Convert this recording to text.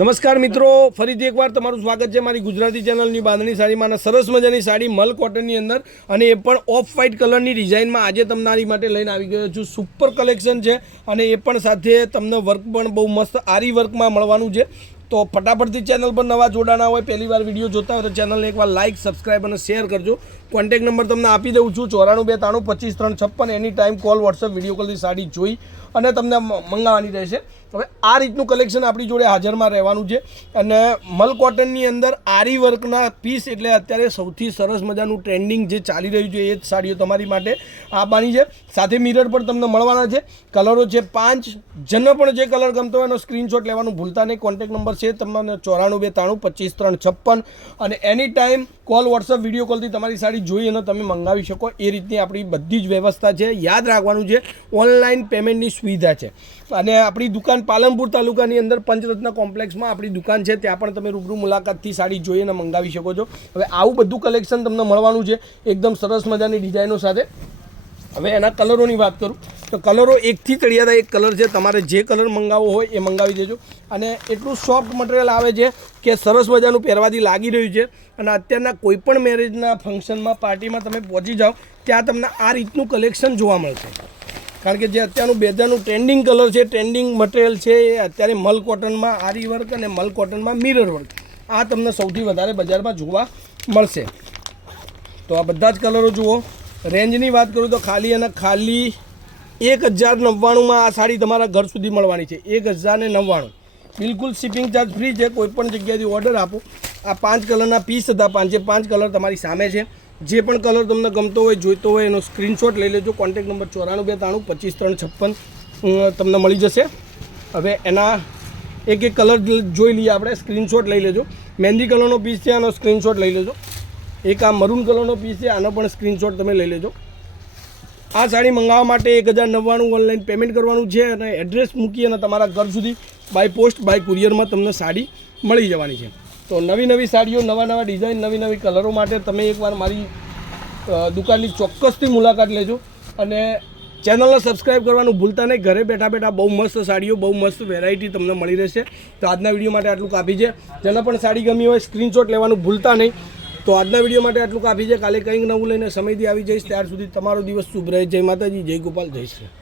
નમસ્કાર મિત્રો, ફરીથી એકવાર તમારું સ્વાગત છે મારી ગુજરાતી ચેનલની બાંધણી સાડીમાં. સરસ મજાની સાડી મલ કોટનની અંદર અને એ પણ ઓફ વ્હાઇટ કલરની ડિઝાઇનમાં આજે તમારી માટે લઈને આવી ગયો છું. સુપર કલેક્શન છે અને એ પણ સાથે તમને વર્ક પણ બહુ મસ્ત આરી વર્કમાં મળવાનું છે. તો ફટાફટથી ચેનલ પર નવા જોડાના હોય, પહેલી વાર વિડીયો જોતા હોય તો ચેનલને એકવાર લાઇક, સબસ્ક્રાઈબ અને શેર કરજો. કોન્ટેક્ટ નંબર તમને આપી દઉં છું 94 92 25 356. Any time call, WhatsApp, video કોલથી સાડી જોઈ અને તમને મંગાવવાની રહેશે. હવે આ રીતનું કલેક્શન આપણી જોડે હાજરમાં રહેવાનું છે અને મલ કોટનની અંદર આરી વર્કના પીસ એટલે અત્યારે સૌથી સરસ મજાનું ટ્રેન્ડિંગ જે ચાલી રહ્યું છે એ જ સાડીઓ તમારી માટે આપવાની છે. સાથે મિરર પણ તમને મળવાના છે. કલરો છે 5. જેનો પણ જે કલર ગમતો હોય એનો સ્ક્રીનશોટ લેવાનું ભૂલતા નહીં. કોન્ટેક્ટ નંબર છે તમને 94 92 25 356 અને એની ટાઈમ કોલ, વોટ્સઅપ, વિડીયો કોલથી તમારી સાડી જોઈ અને તમે મંગાવી શકો. એ રીતની આપણી બધી જ વ્યવસ્થા છે. યાદ રાખવાનું છે, ઓનલાઈન પેમેન્ટની સુવિધા છે. અને આપણી દુકાન પાલનપુર તાલુકાની અંદર પંચરત્ન કોમ્પ્લેક્સમાં આપણી દુકાન છે. ત્યાં પણ તમે રૂબરૂ મુલાકાતથી સાડી જોઈને મંગાવી શકો છો. હવે આવું બધું કલેક્શન તમને મળવાનું છે એકદમ સરસ મજાની ડિઝાઇનો સાથે. હવે એના કલરોની વાત કરું તો કલરો એકથી ચડિયાતા એક કલર છે. તમારે જે કલર મંગાવવો હોય એ મંગાવી દેજો. અને એટલું સોફ્ટ મટીરિયલ આવે છે કે સરસ મજાનું પહેરવાથી લાગી રહ્યું છે. અને અત્યારના કોઈપણ મેરેજના ફંક્શનમાં, પાર્ટીમાં તમે પહોંચી જાઓ ત્યાં તમને આ રીતનું કલેક્શન જોવા મળશે. કારણ કે જે અત્યારનું બેજાનું ટ્રેન્ડિંગ કલર છે, ટ્રેન્ડિંગ મટીરિયલ છે, એ અત્યારે મલ કોટનમાં આરી વર્ક અને મલ કોટનમાં મિરર વર્ક આ તમને સૌથી વધારે બજારમાં જોવા મળશે. તો આ બધા જ કલરો જુઓ. રેન્જની વાત કરું તો ખાલી અને ખાલી 1099માં આ સાડી તમારા ઘર સુધી મળવાની છે. 1099, બિલકુલ શિપિંગ ચાર્જ ફ્રી છે. કોઈપણ જગ્યાએથી ઓર્ડર આપો. આ 5 કલરના પીસ હતા. 5 કલર તમારી સામે છે. જે પણ કલર તમને ગમતો હોય, જોઈતો હોય એનો સ્ક્રીનશોટ લઈ લેજો. કોન્ટેક્ટ નંબર 94 92 25 356 તમને મળી જશે. હવે એના એક એક કલર જોઈ લઈએ આપણે. સ્ક્રીનશોટ લઈ લેજો. મહેંદી કલરનો પીસ છે, આનો સ્ક્રીનશોટ લઈ લેજો. એક આ મરૂન કલરનો પીસ છે, આનો પણ સ્ક્રીનશોટ તમે લઈ લેજો. આ સાડી મંગાવવા માટે 1099 ઓનલાઈન પેમેન્ટ કરવાનું છે અને એડ્રેસ મૂકી અને તમારા ઘર સુધી બાય પોસ્ટ, બાય કુરિયરમાં તમને સાડી મળી જવાની છે. તો નવી સાડીઓ, નવા ડિઝાઇન, નવી કલરો માટે તમે એકવાર મારી દુકાનની ચોક્કસથી મુલાકાત લેજો અને ચેનલને સબસ્ક્રાઈબ કરવાનું ભૂલતા નહીં. ઘરે બેઠા બહુ મસ્ત સાડીઓ, બહુ મસ્ત વેરાયટી તમને મળી રહેશે. તો આજના વિડીયો માટે આટલું કાફી છે. જેને પણ સાડી ગમી હોય સ્ક્રીનશોટ લેવાનું ભૂલતા નહીં. તો આજના વિડીયો માટે આટલું કાફી છે. કાલે કંઈક નવું લઈને સમયથી આવી જઈશ. ત્યાર સુધી તમારો દિવસ શુભ રહે. જય માતાજી, જય ગોપાલ, જય શ્રી.